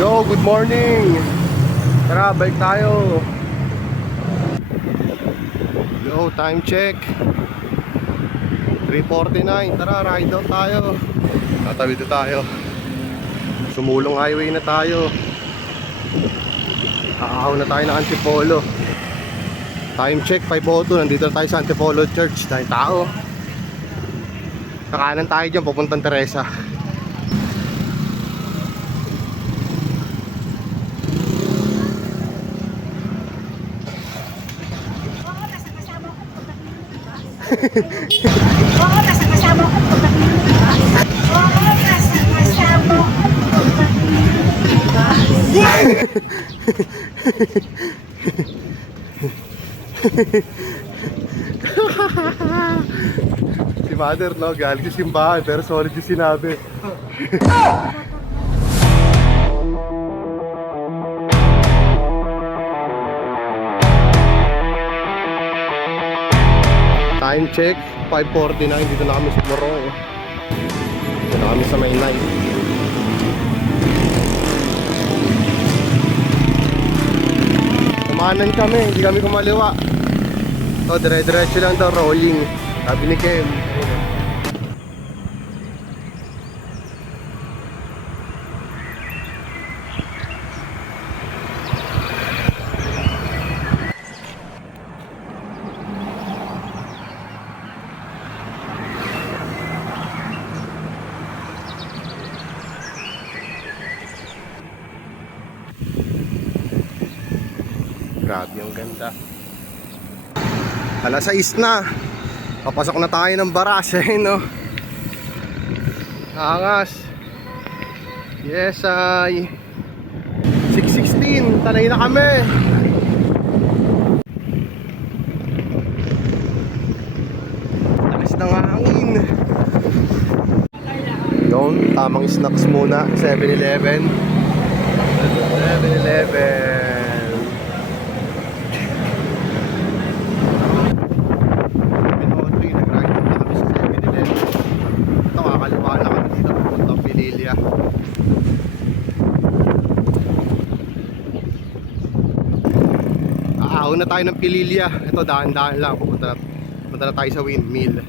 Yo, good morning! Tara, bike tayo. Yo, time check 3:49. Tara, ride out tayo. Tatawid na tayo. Sumulong highway na tayo. Aahaw na tayo ng Antipolo. Time check 5:02. Nandito na tayo sa Antipolo Church. Dahil tao. Kakanan tayo dyan, papuntang Teresa. Oo, nasa kasama ko pagdating ng iba. Oo, nasa kasama ko pagdating ng iba. Si Mother, no? Galing sa simbahan, pero solid yung sinabi. Time check 5:49. Dito na kami sa Morong. Dito na kami sa Maynay. Kumanan kami, hindi kami kumaliwa. So dire-diretso lang daw, rolling. Sabi ni Kem. Grabe, ang ganda. Alas 6 na. Papasok na tayo ng Baras, no? Angas. Yes, ay 6:16. Tanay na kami. Lakas ng hangin. Yun, tamang snacks muna. 7-Eleven. 7-Eleven. Aahaw na tayo ng Pililya. Ito, daan-daan lang. Punta na tayo sa windmill.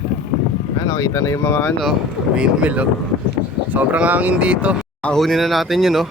Nakita na yung mga windmill. Oh. Sobrang hangin dito. Ahunin na natin yun.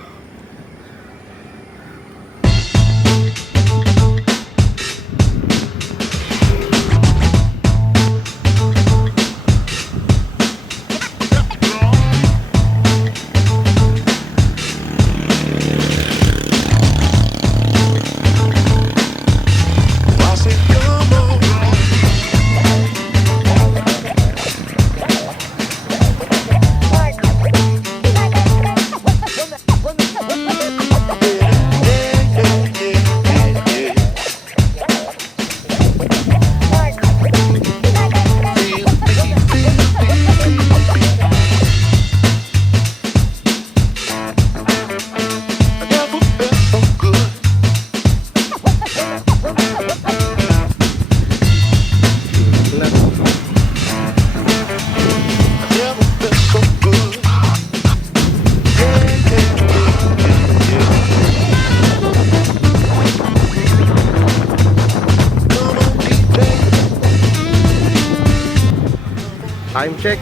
Time check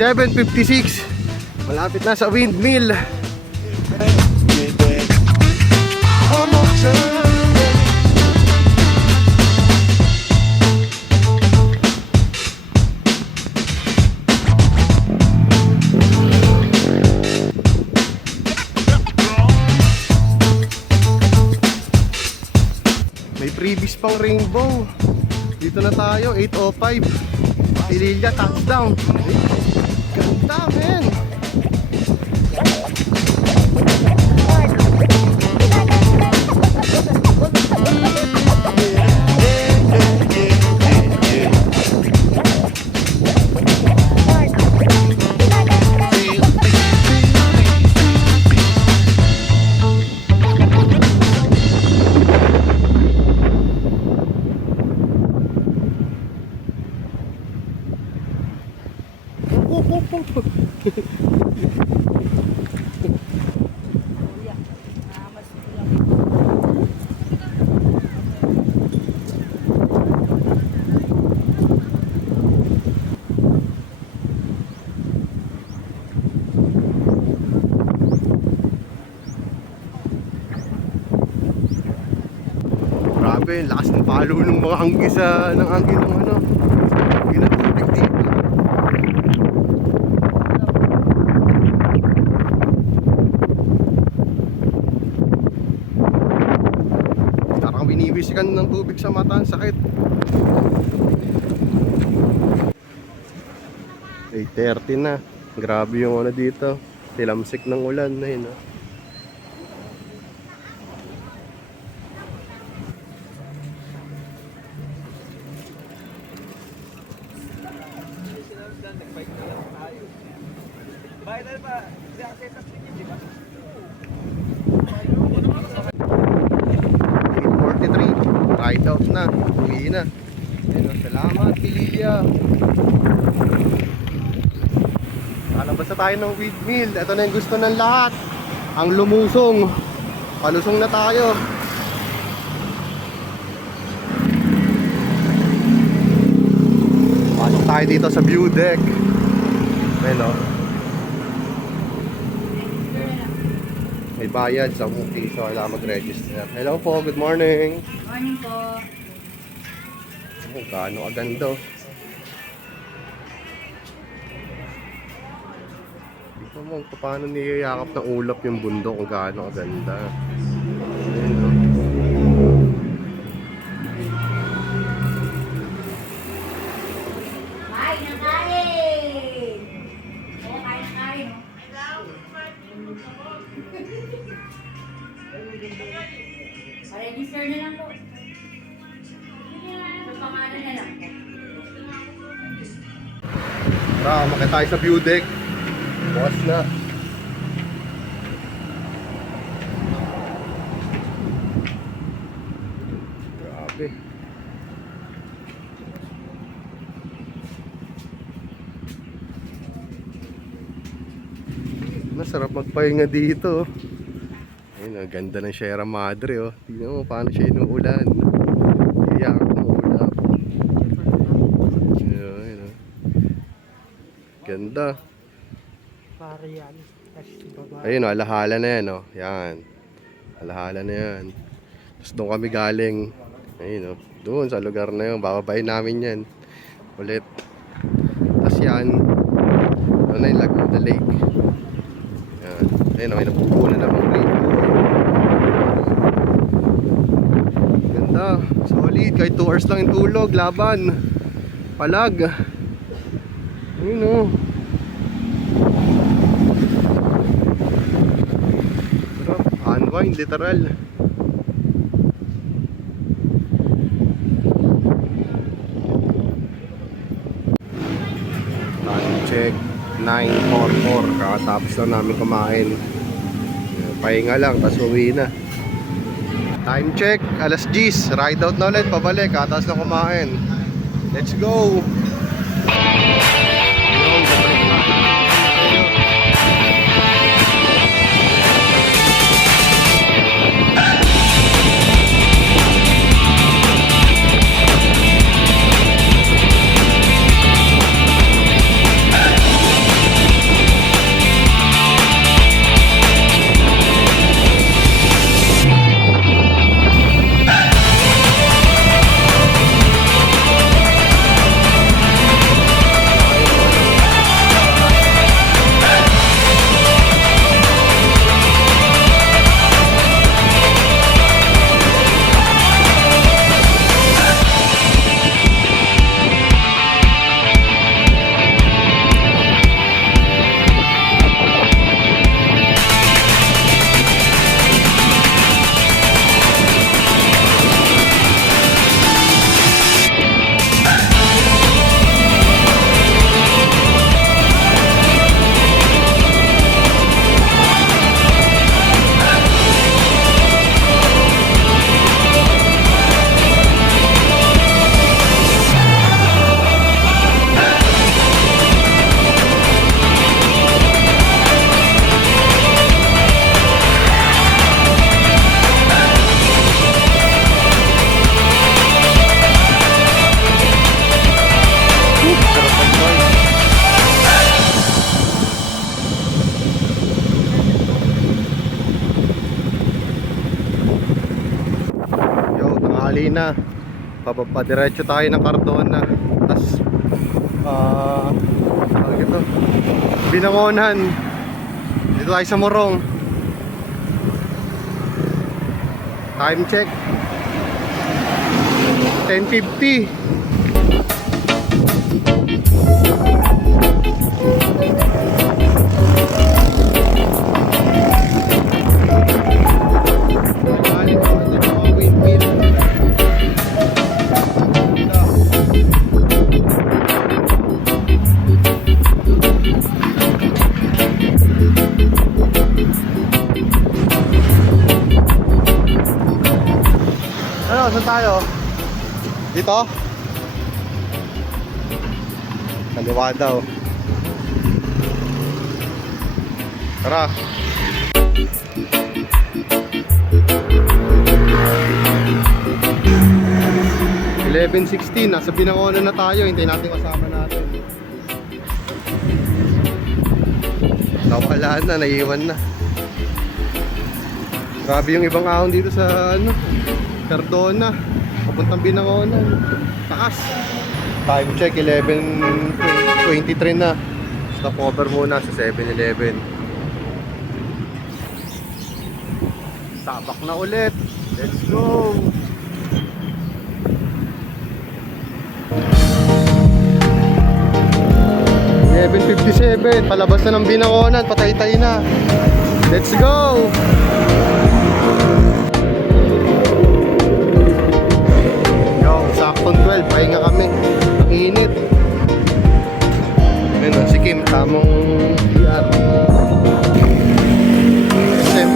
7:56. Malapit na sa windmill. May freebies pang rainbow. Dito na tayo, 8:05. Pililya, touchdown. Ganda, men. Grabe, lakas ng palo ng mga anggi ng anggi ng ano. Ginatubig dito. Parang binibisikan ng tubig sa mata, ang sakit. 8:30 na. Grabe yung ano dito. Tilamsik ng ulan na yun. Viral pa. Hindi ako sa tingin, di ba? 8:43. Ride out na. Uwi na. Ayun, salamat, Pililya. Alabas na tayo ng windmill. Ito na yung gusto ng lahat. Ang lumusong. Palusong na tayo. Pasok tayo dito sa view deck. Ayun o. May bayad sa piso. Kailangan mag-register. Hello po, good morning. Morning po. Oh, gaano kaganda. Hindi ko mo kung paano niyayakap ng ulap yung bundok kung gaano kaganda. Ayun, no? Kain na kain! Oo, kain na kain. Pa-register na lang po. Sa pangalan na lang po. Tara, makita tayo sa view deck. Bukas na. Grabe. Masarap magpahinga dito. Ayun, ang ganda ng Sierra Madre, oh. Tingnan mo paano siya inuulan. Iyak ng ulap. Ayun, oh. Ganda. Pare yan. Ayun, oh, alahala na yan, oh. Yan. Alahala na yan. Tapos doon kami galing. Ayun, oh. Doon sa lugar na yun. Bababayin namin yan. Ulit. Tapos yan. Doon na yung Laguna Lake. Yan. Ayun, oh, may napupunan na mga rainbow. Ganda. Solid. Kahit 2 hours lang yung tulog. Laban. Palag. Ayun, oh. Unwind, literal. Time check 9:44. Kakatapos lang namin kumain. Pahinga lang, tapos uwi na. Time check, alas 10. Ride out na ulit, pabalik. Kakatapos lang kumain. Let's go! tanghali na. Papadiretso tayo ng Cardona. Tapos, tawag ito, Binangonan. Dito tayo sa Morong. Time check 10:50. Ano, saan tayo? Dito? Kaliwa daw. Tara. $11:16, nasa Binangonan na tayo. Hintayin natin kasama natin. Nawala na, naiiwan na. Grabe yung ibang ahon dito sa Cardona, papuntang Binangonan. Taas. Time check 11:23 na. Stop over muna sa 7-Eleven. Sabak na ulit. Let's go. $11:57, palabas na ng Binangonan, patay-tay na. Let's go. Saktong 12, pahinga kami. Ang init. Ayun, si Kim, tamang PR.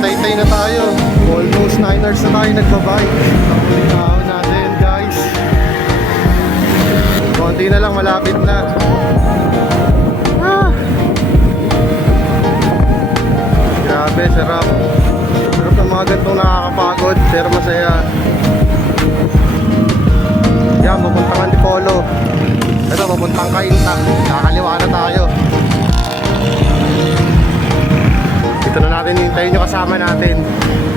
Tay-tay na tayo. Almost 9 hours na tayo nagbabike. Ang tao natin, guys. Konti na lang, malapit na. Grabe, sarap. Sarap ng mga gantong nakakapagod, pero masaya. Yan, papuntang Antipolo. Ito, papuntang Cainta. Nakakaliwa na tayo. Dito na natin hintayin yung kasama natin.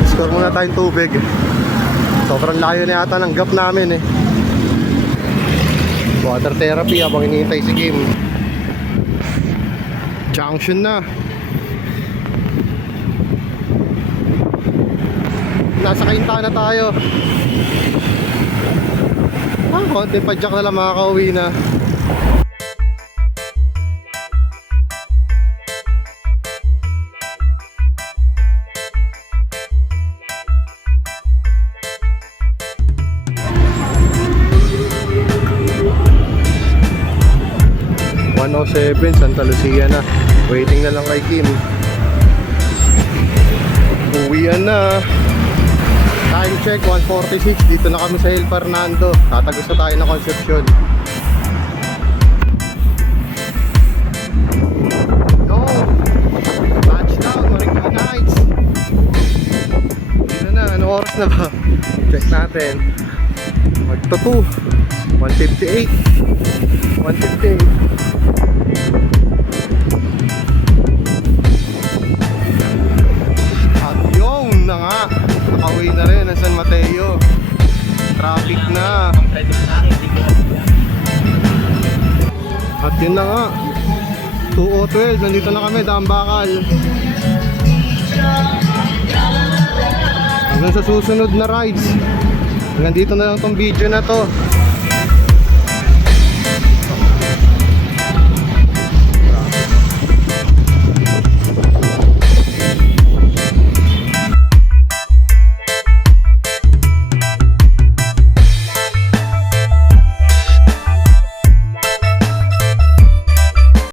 Score muna tayong tubig. Sobrang layo na yata ng gap namin eh. Water therapy habang hinihintay si Kim. Junction na. Nasa Cainta na tayo. Konti pa jack na lang, makakauwi na. Santa Lucia na. Waiting na lang kay Kim. Uwian na. Time check 1:46. Dito na kami sa El Fernando. Tatagos na tayo ng Concepcion. Go! Touchdown, Marikina Heights. Dito na, anong oras na ba? Check natin. Magto 2 1:58. 1:58. At yun na nga, nakauwi na rin ang San Mateo. Traffic na. At yun na nga, 2:12, nandito na kami, Dambakal. Hanggang sa susunod na rides. Hanggang dito na lang tong video na to.